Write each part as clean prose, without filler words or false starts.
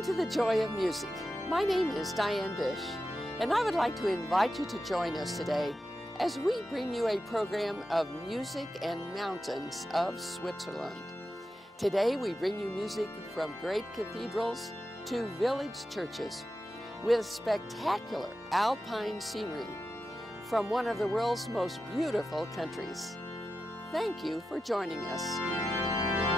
Welcome to the Joy of Music. My name is Diane Bish, and I would like to invite you to join us today as we bring you a program of music and mountains of Switzerland. Today we bring you music from great cathedrals to village churches with spectacular alpine scenery from one of the world's most beautiful countries. Thank you for joining us.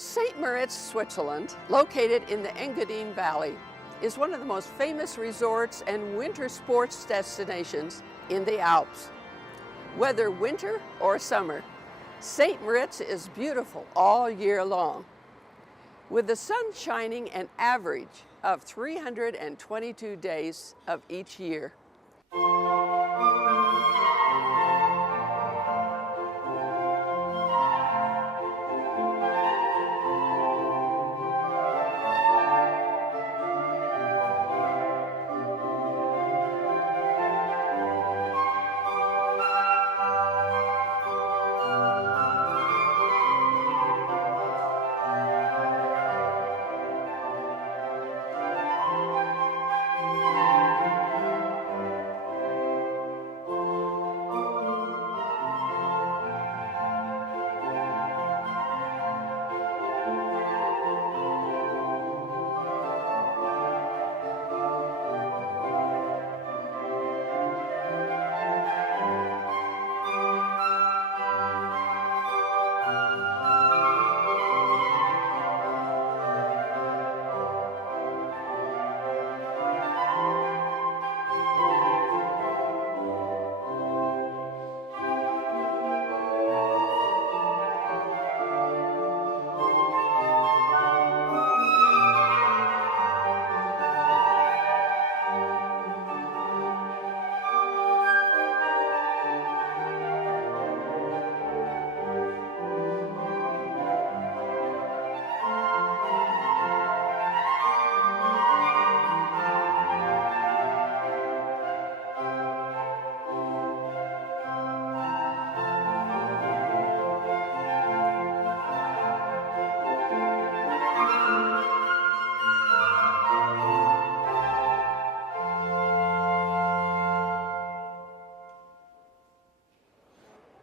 St. Moritz, Switzerland, located in the Engadine Valley, is one of the most famous resorts and winter sports destinations in the Alps. Whether winter or summer, St. Moritz is beautiful all year long, with the sun shining an average of 322 days of each year.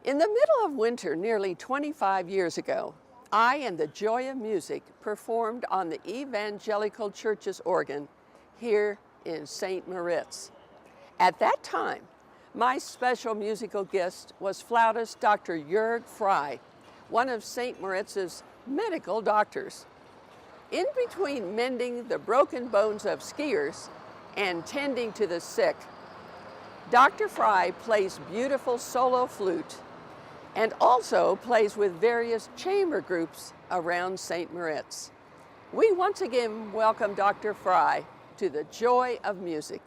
In the middle of winter, nearly 25 years ago, I and the Joy of Music performed on the Evangelical Church's organ here in St. Moritz. At that time, my special musical guest was flautist Dr. Jurg Frei, one of St. Moritz's medical doctors. In between mending the broken bones of skiers and tending to the sick, Dr. Frei plays beautiful solo flute and also plays with various chamber groups around St. Moritz. We once again welcome Dr. Frei to the Joy of Music.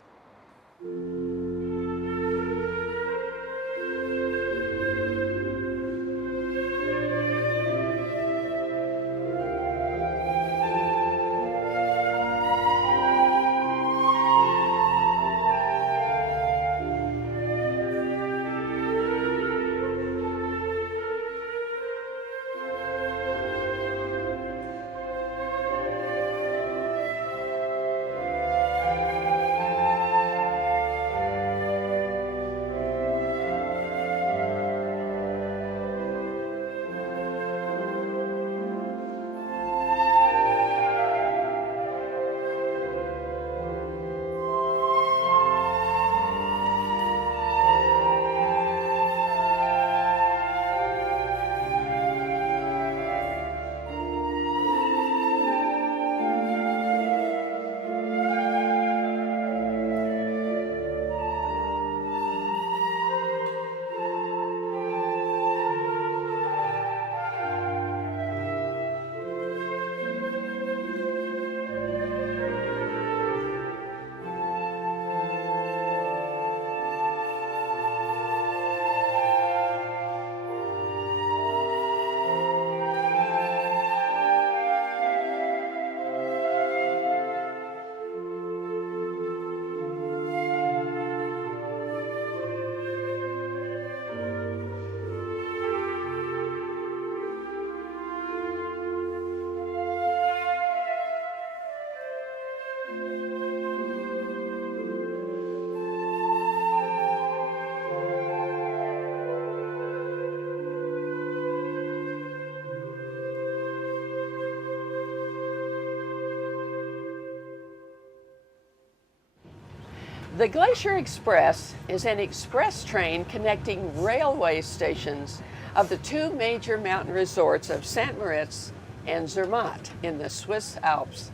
The Glacier Express is an express train connecting railway stations of the two major mountain resorts of St. Moritz and Zermatt in the Swiss Alps.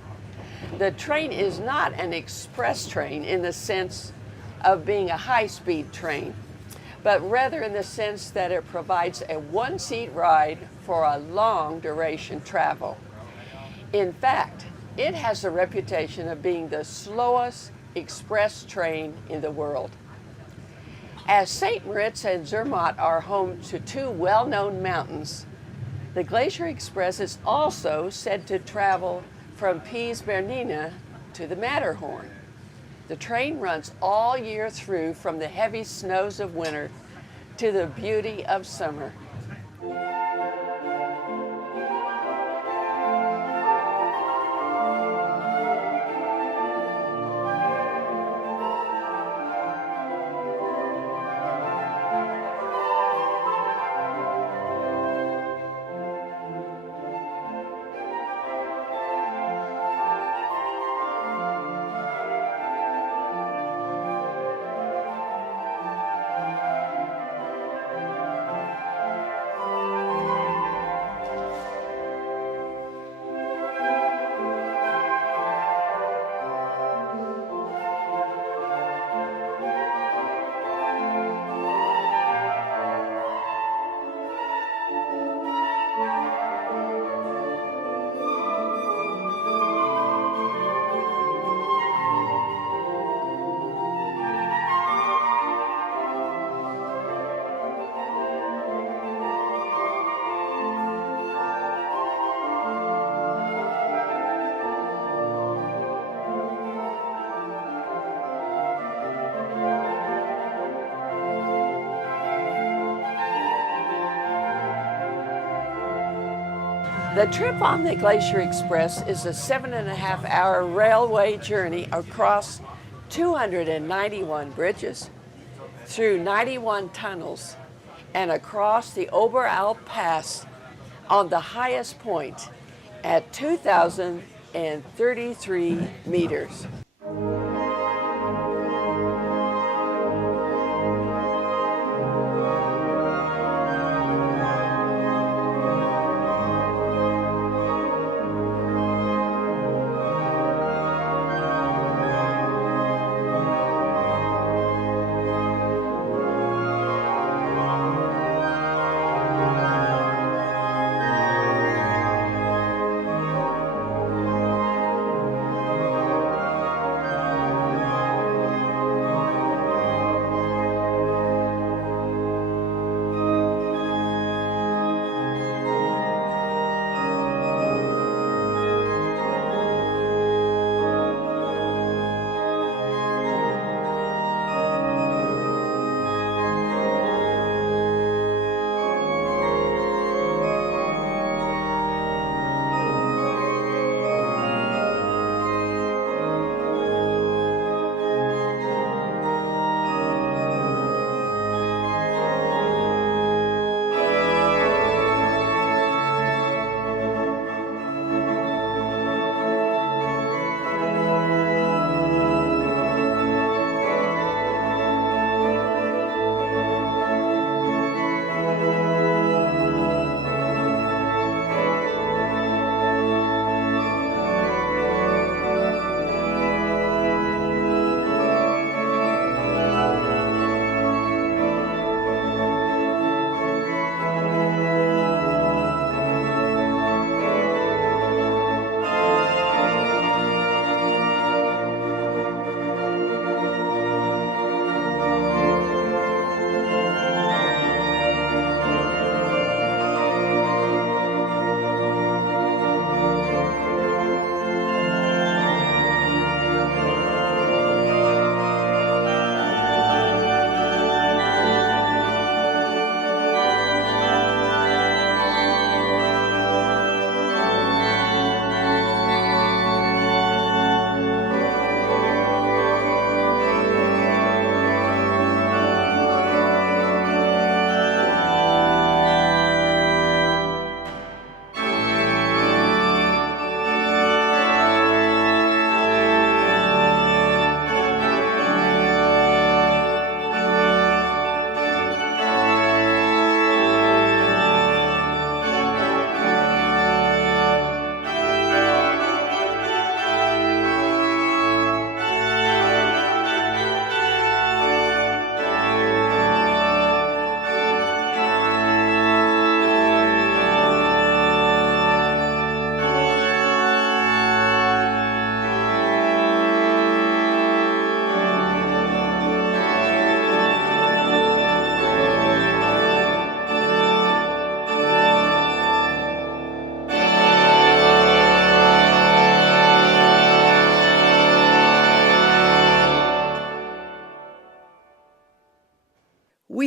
The train is not an express train in the sense of being a high-speed train, but rather in the sense that it provides a one-seat ride for a long duration travel. In fact, it has a reputation of being the slowest express train in the world. As St. Moritz and Zermatt are home to two well-known mountains, the Glacier Express is also said to travel from Piz Bernina to the Matterhorn. The train runs all year through from the heavy snows of winter to the beauty of summer. The trip on the Glacier Express is a 7.5-hour railway journey across 291 bridges, through 91 tunnels, and across the Oberalp Pass on the highest point at 2,033 meters.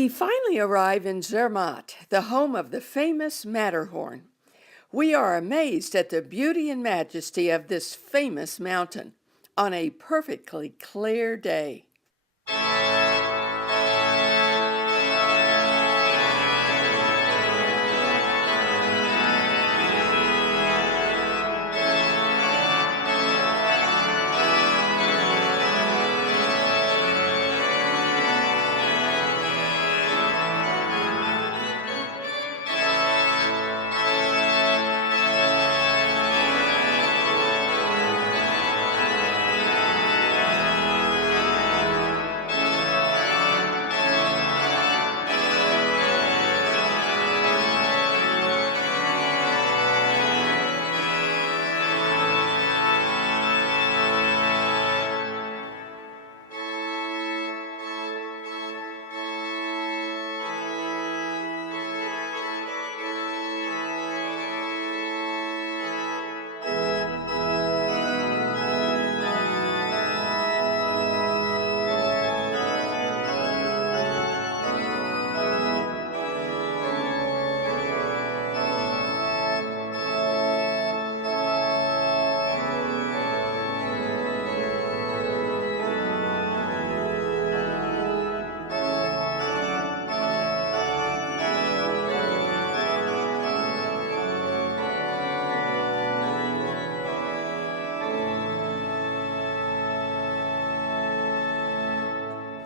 We finally arrive in Zermatt, the home of the famous Matterhorn. We are amazed at the beauty and majesty of this famous mountain on a perfectly clear day.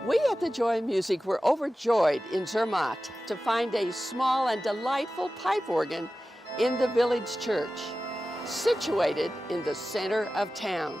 We at the Joy of Music were overjoyed in Zermatt to find a small and delightful pipe organ in the village church, situated in the center of town.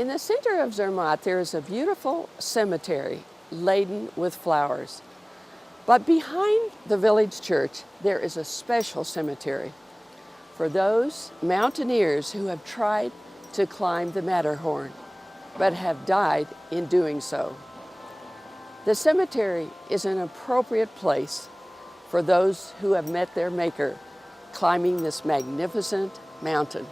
In the center of Zermatt, there is a beautiful cemetery laden with flowers. But behind the village church, there is a special cemetery for those mountaineers who have tried to climb the Matterhorn, but have died in doing so. The cemetery is an appropriate place for those who have met their Maker climbing this magnificent mountain.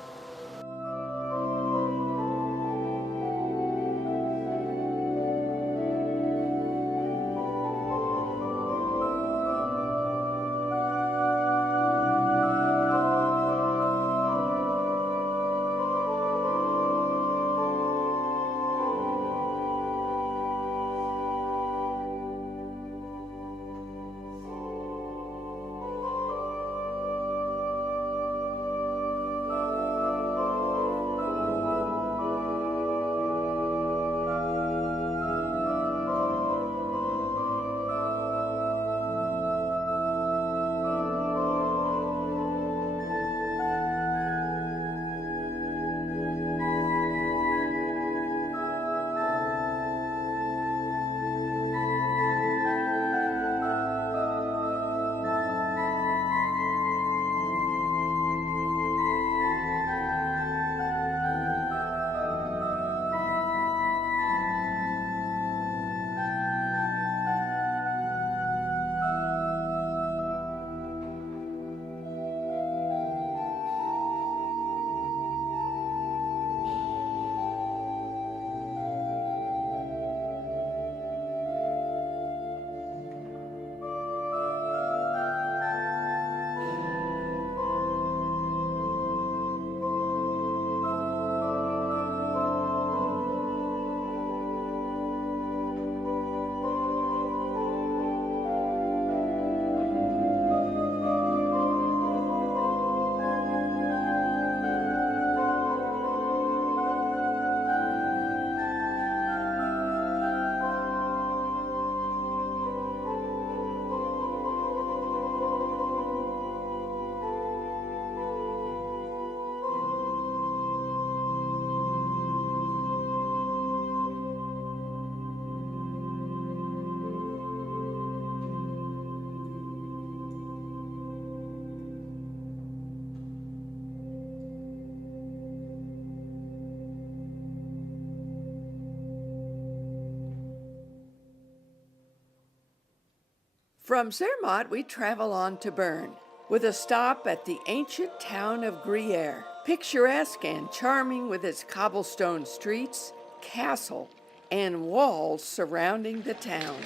From Zermatt, we travel on to Bern, with a stop at the ancient town of Gruyere, picturesque and charming with its cobblestone streets, castle, and walls surrounding the town.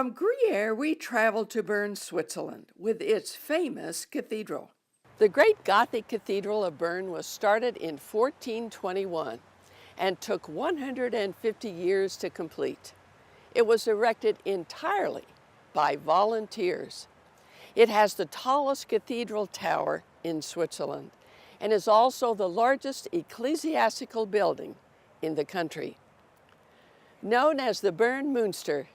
From Gruyere, we traveled to Bern, Switzerland, with its famous cathedral. The great Gothic Cathedral of Bern was started in 1421 and took 150 years to complete. It was erected entirely by volunteers. It has the tallest cathedral tower in Switzerland and is also the largest ecclesiastical building in the country. Known as the Bern Münster,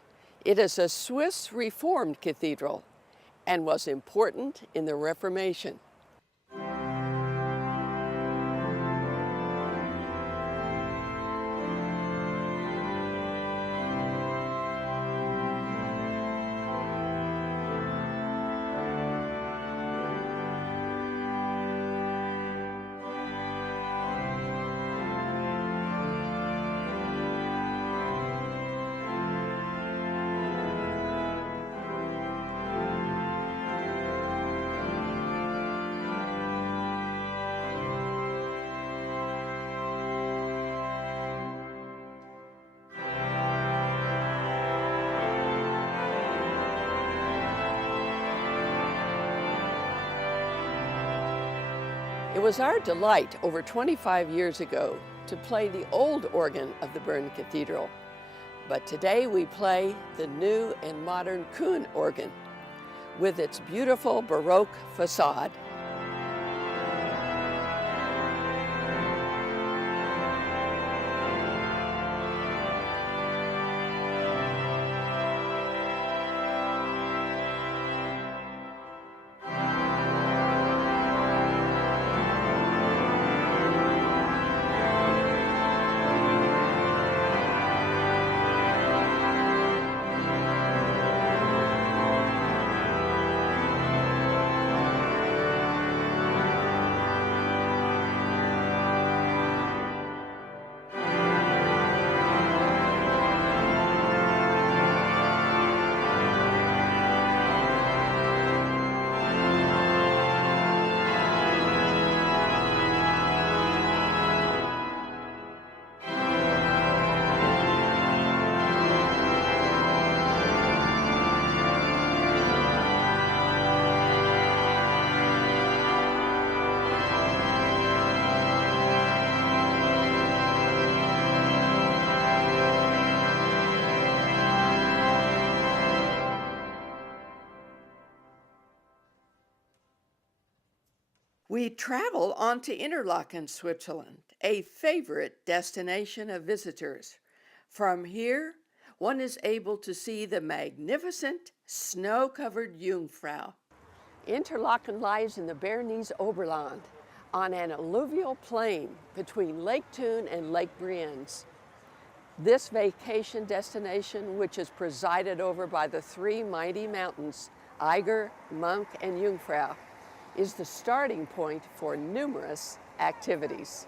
it is a Swiss Reformed cathedral and was important in the Reformation. It was our delight over 25 years ago to play the old organ of the Bern Cathedral, but today we play the new and modern Kuhn organ with its beautiful Baroque facade. We travel on to Interlaken, Switzerland, a favorite destination of visitors. From here, one is able to see the magnificent snow-covered Jungfrau. Interlaken lies in the Bernese Oberland on an alluvial plain between Lake Thun and Lake Brienz. This vacation destination, which is presided over by the three mighty mountains, Eiger, Monk, and Jungfrau, is the starting point for numerous activities.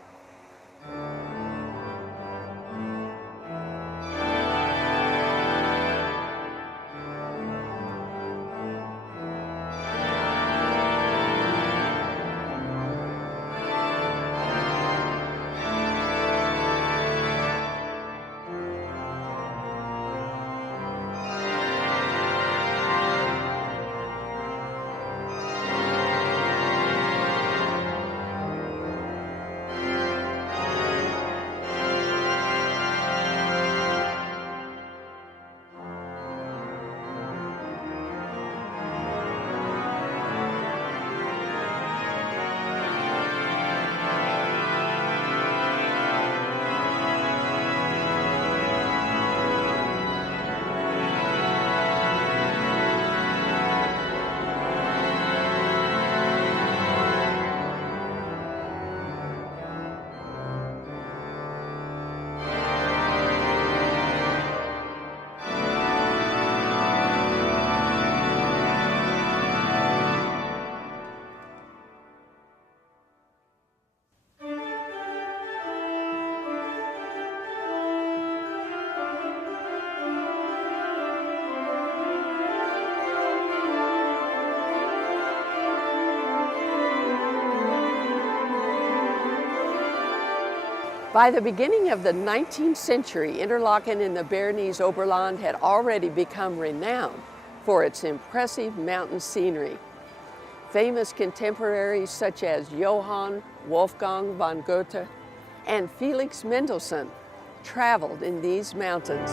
By the beginning of the 19th century, Interlaken in the Bernese Oberland had already become renowned for its impressive mountain scenery. Famous contemporaries such as Johann Wolfgang von Goethe and Felix Mendelssohn traveled in these mountains.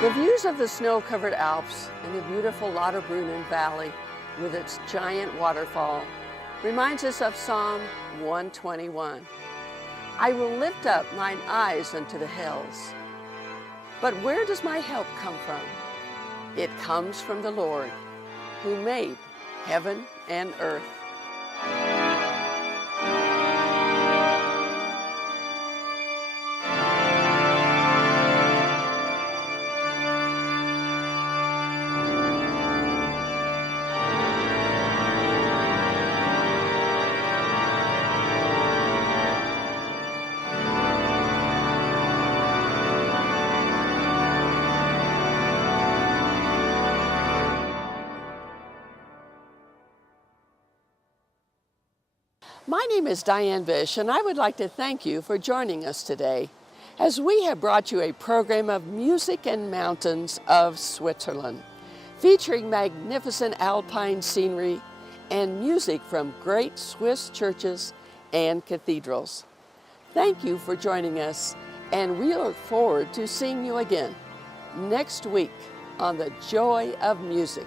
The views of the snow-covered Alps and the beautiful Lauterbrunnen Valley with its giant waterfall reminds us of Psalm 121. I will lift up mine eyes unto the hills. But where does my help come from? It comes from the Lord, who made heaven and earth. My name is Diane Bish, and I would like to thank you for joining us today as we have brought you a program of music and mountains of Switzerland, featuring magnificent alpine scenery and music from great Swiss churches and cathedrals. Thank you for joining us, and we look forward to seeing you again next week on The Joy of Music.